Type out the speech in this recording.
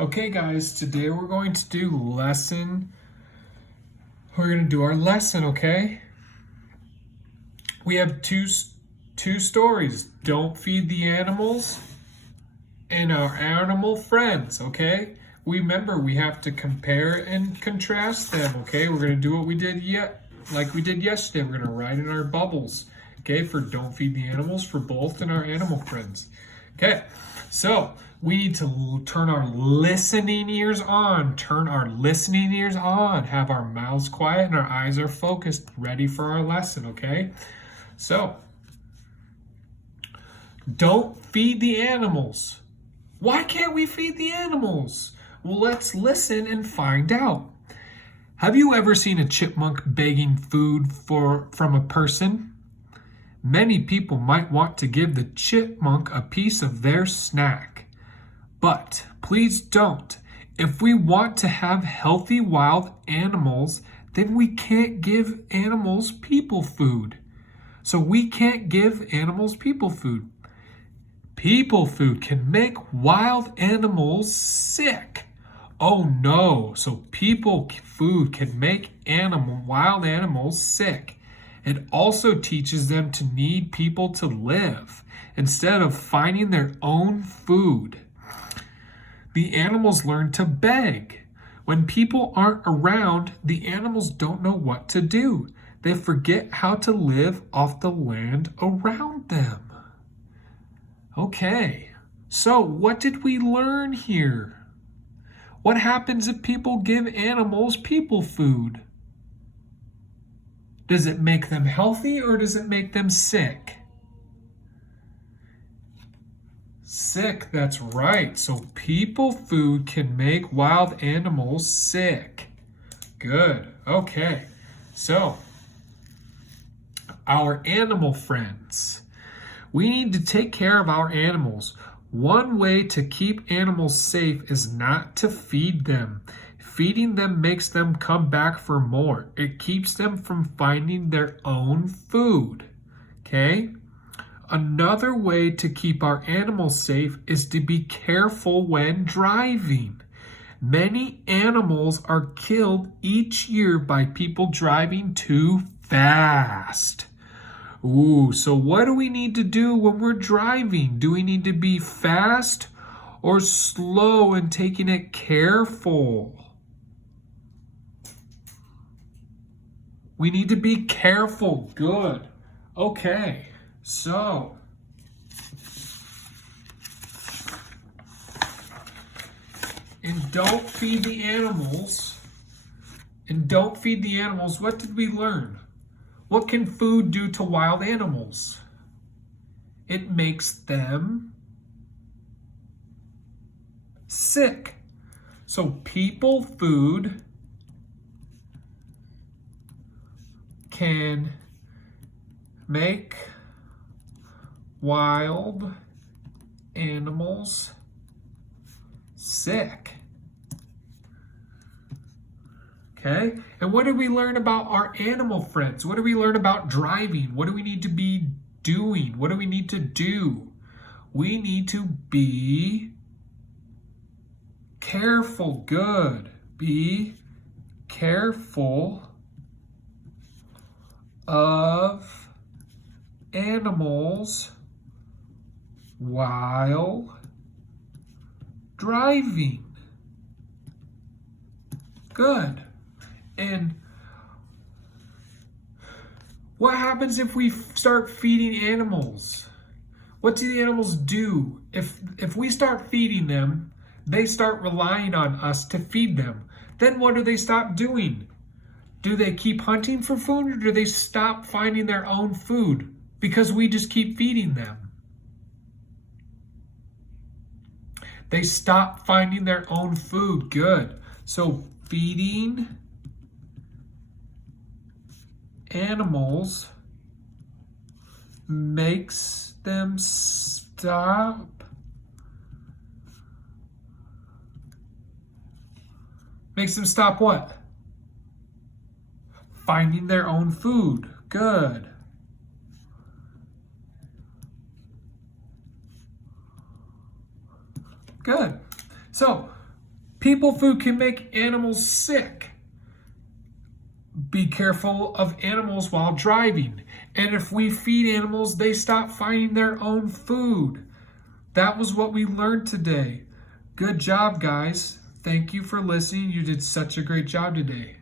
Okay guys, today we're going to do our lesson, okay? We have two stories. Don't feed the animals and our animal friends, okay? Remember, we have to compare and contrast them, okay? We're going to do what we did like we did yesterday. We're going to write in our bubbles, okay, for don't feed the animals for both and our animal friends. Okay, so we need to turn our listening ears on. Turn our listening ears on. Have our mouths quiet and our eyes are focused, ready for our lesson, okay? So, don't feed the animals. Why can't we feed the animals? Well, let's listen and find out. Have you ever seen a chipmunk begging food from a person? Many people might want to give the chipmunk a piece of their snack. But please don't. If we want to have healthy wild animals, then we can't give animals people food. So we can't give animals people food. People food can make wild animals sick. Oh no, so people food can make wild animals sick. It also teaches them to need people to live instead of finding their own food. The animals learn to beg. When people aren't around, the animals don't know what to do. They forget how to live off the land around them. Okay, so what did we learn here? What happens if people give animals people food? Does it make them healthy or does it make them sick? Sick, that's right. So people food can make wild animals sick. Good. Okay. So, our animal friends. We need to take care of our animals. One way to keep animals safe is not to feed them. Feeding them makes them come back for more. It keeps them from finding their own food. Okay? Another way to keep our animals safe is to be careful when driving. Many animals are killed each year by people driving too fast. Ooh, so what do we need to do when we're driving? Do we need to be fast or slow and taking it careful? We need to be careful. Good. Okay, so and don't feed the animals. What did we learn? What can food do to wild animals? It makes them sick. So people food can make wild animals sick. Okay, and what did we learn about our animal friends? What did we learn about driving? What do we need to be doing? What do we need to do? We need to be careful. Good. Be careful of animals while driving. Good. And what happens if we start feeding animals? What do the animals do? If we start feeding them, they start relying on us to feed them. Then what do they stop doing? Do they keep hunting for food or do they stop finding their own food because we just keep feeding them? They stop finding their own food. Good. So feeding animals makes them stop what? Finding their own food. Good. Good. So People food can make animals sick. Be careful of animals while driving. And if we feed animals, they stop finding their own food. That was what we learned today. Good job, guys. Thank you for listening. You did such a great job today.